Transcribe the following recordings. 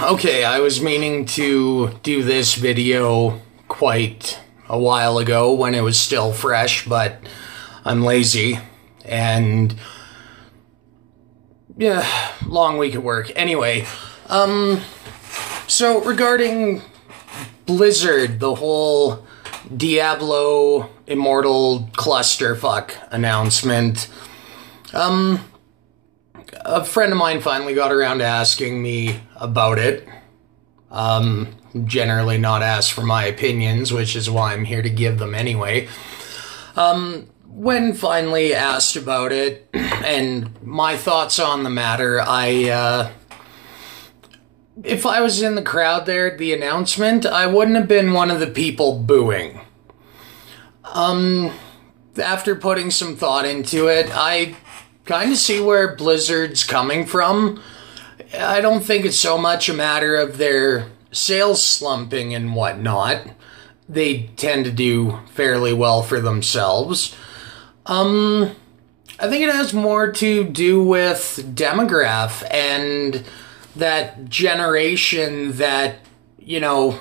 Okay, I was meaning to do this video quite a while ago when it was still fresh, but I'm lazy, and yeah, long week at work. Anyway, so regarding Blizzard, the whole Diablo Immortal clusterfuck announcement, a friend of mine finally got around to asking me about it. Generally not asked for my opinions, which is why I'm here to give them anyway. When finally asked about it and my thoughts on the matter, if I was in the crowd there at the announcement, I wouldn't have been one of the people booing. After putting some thought into it, I kind of see where Blizzard's coming from. I don't think it's so much a matter of their sales slumping and whatnot. They tend to do fairly well for themselves. I think it has more to do with demographic and that generation that, you know,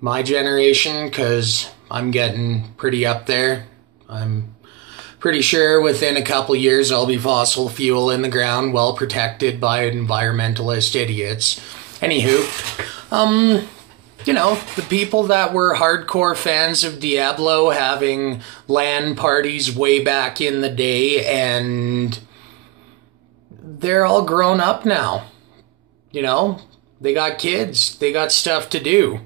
my generation, because I'm getting pretty up there. I'm pretty sure within a couple years I'll be fossil fuel in the ground, well protected by environmentalist idiots. Anywho, you know, the people that were hardcore fans of Diablo having LAN parties way back in the day, and they're all grown up now. You know, they got kids, they got stuff to do.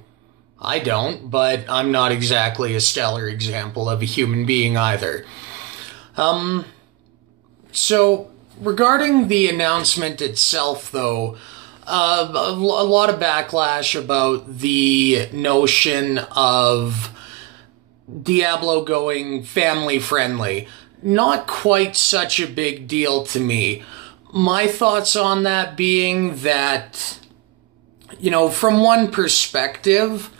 I don't, but I'm not exactly a stellar example of a human being either. So regarding the announcement itself, though, a lot of backlash about the notion of Diablo going family friendly. Not quite such a big deal to me. My thoughts on that being that, you know, from one perspective,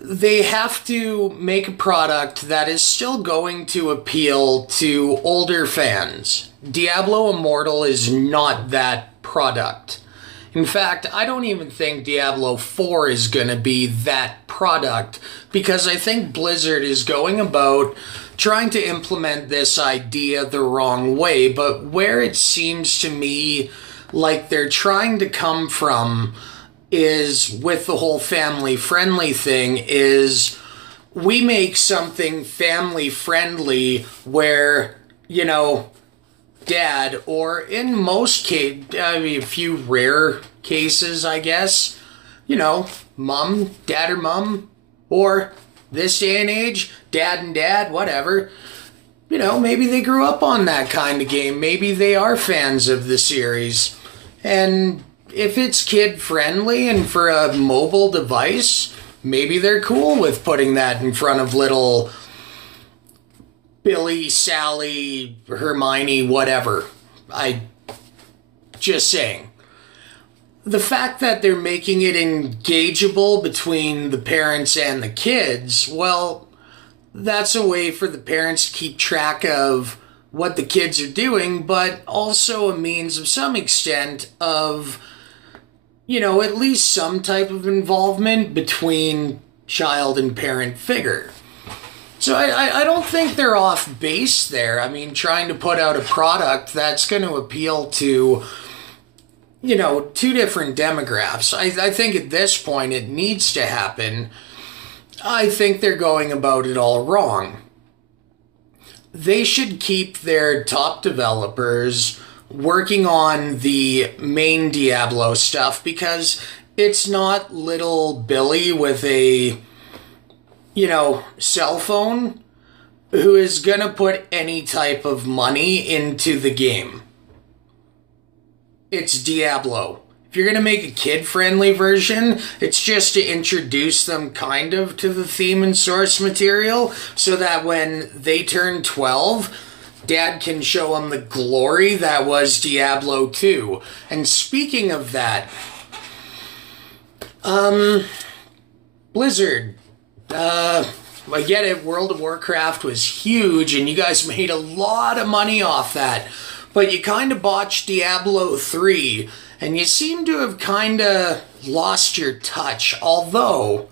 they have to make a product that is still going to appeal to older fans. Diablo Immortal is not that product. In fact, I don't even think Diablo 4 is going to be that product, because I think Blizzard is going about trying to implement this idea the wrong way, but where it seems to me like they're trying to come from is with the whole family friendly thing is we make something family friendly where, you know, dad, or in most cases, I mean, a few rare cases, I guess, you know, dad or mom, or this day and age, dad and dad, whatever. You know, maybe they grew up on that kind of game. Maybe they are fans of the series. And if it's kid-friendly and for a mobile device, maybe they're cool with putting that in front of little Billy, Sally, Hermione, whatever. Just saying. The fact that they're making it engageable between the parents and the kids, well, that's a way for the parents to keep track of what the kids are doing, but also a means of some extent of, you know, at least some type of involvement between child and parent figure. So I don't think they're off base there. I mean, trying to put out a product that's going to appeal to, you know, two different demographics. I think at this point it needs to happen. I think they're going about it all wrong. They should keep their top developers working on the main Diablo stuff, because it's not little Billy with a, you know, cell phone who is gonna put any type of money into the game. It's Diablo. If you're gonna make a kid-friendly version, it's just to introduce them kind of to the theme and source material so that when they turn 12, Dad can show them the glory that was Diablo 2. And speaking of that, Blizzard, I get it, World of Warcraft was huge and you guys made a lot of money off that, but you kind of botched Diablo 3. and you seem to have kind of lost your touch. Although,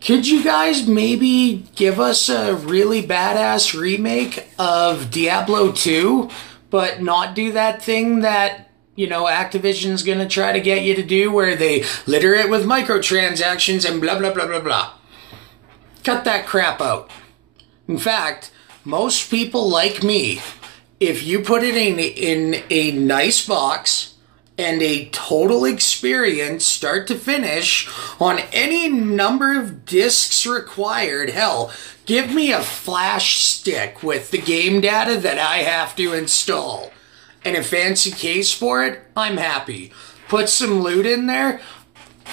could you guys maybe give us a really badass remake of Diablo 2, but not do that thing that, you know, Activision's gonna try to get you to do where they litter it with microtransactions and blah, blah, blah, blah, blah. Cut that crap out. In fact, most people like me, if you put it in a nice box and a total experience, start to finish, on any number of discs required, hell, give me a flash stick with the game data that I have to install and a fancy case for it, I'm happy. Put some loot in there.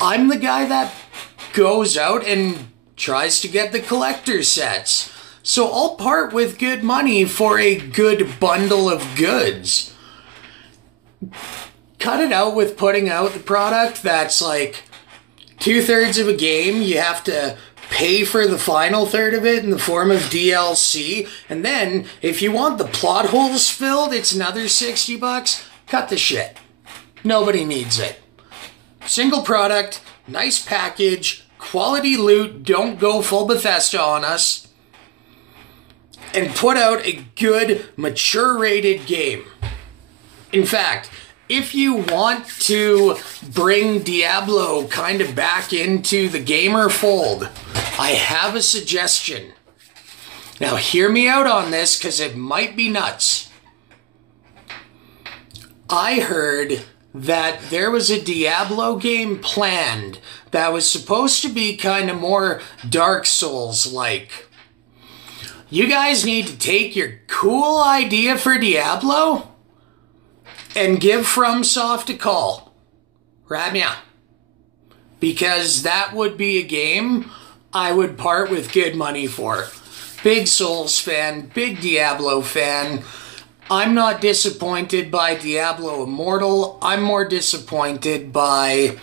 I'm the guy that goes out and tries to get the collector sets. So I'll part with good money for a good bundle of goods. Cut it out with putting out the product that's like 2/3 of a game. You have to pay for the final third of it in the form of DLC. And then, if you want the plot holes filled, it's another $60. Cut the shit. Nobody needs it. Single product, nice package, quality loot, don't go full Bethesda on us. And put out a good, mature rated game. In fact, if you want to bring Diablo kind of back into the gamer fold, I have a suggestion. Now hear me out on this because it might be nuts. I heard that there was a Diablo game planned that was supposed to be kind of more Dark Souls-like. You guys need to take your cool idea for Diablo and give FromSoft a call. Right now. Because that would be a game I would part with good money for. Big Souls fan, big Diablo fan. I'm not disappointed by Diablo Immortal. I'm more disappointed by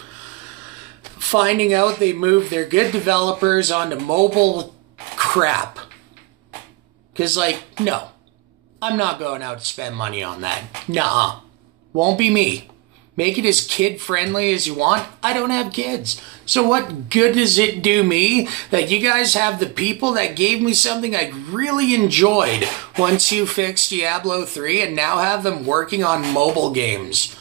finding out they moved their good developers onto mobile crap. Because, like, no. I'm not going out to spend money on that. Nuh-uh. Won't be me. Make it as kid-friendly as you want. I don't have kids. So what good does it do me that you guys have the people that gave me something I really enjoyed once you fixed Diablo 3 and now have them working on mobile games?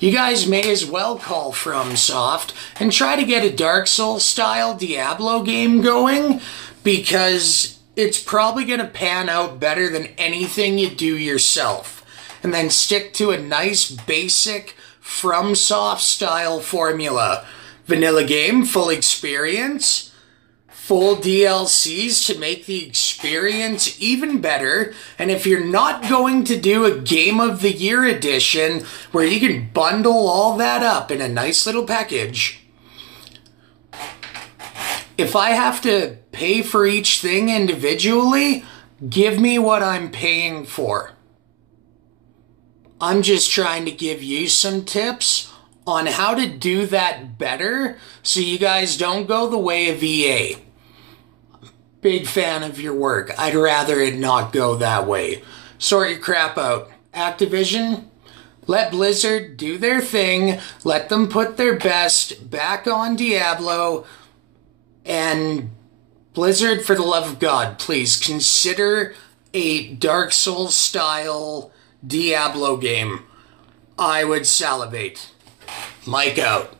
You guys may as well call FromSoft and try to get a Dark Souls-style Diablo game going, because it's probably going to pan out better than anything you do yourself. And then stick to a nice basic FromSoft style formula. Vanilla game, full experience, full DLCs to make the experience even better. And if you're not going to do a Game of the Year edition where you can bundle all that up in a nice little package, if I have to pay for each thing individually, give me what I'm paying for. I'm just trying to give you some tips on how to do that better so you guys don't go the way of EA. Big fan of your work. I'd rather it not go that way. Sort your crap out. Activision, let Blizzard do their thing. Let them put their best back on Diablo. And Blizzard, for the love of God, please consider a Dark Souls style Diablo game. I would salivate. Mike out.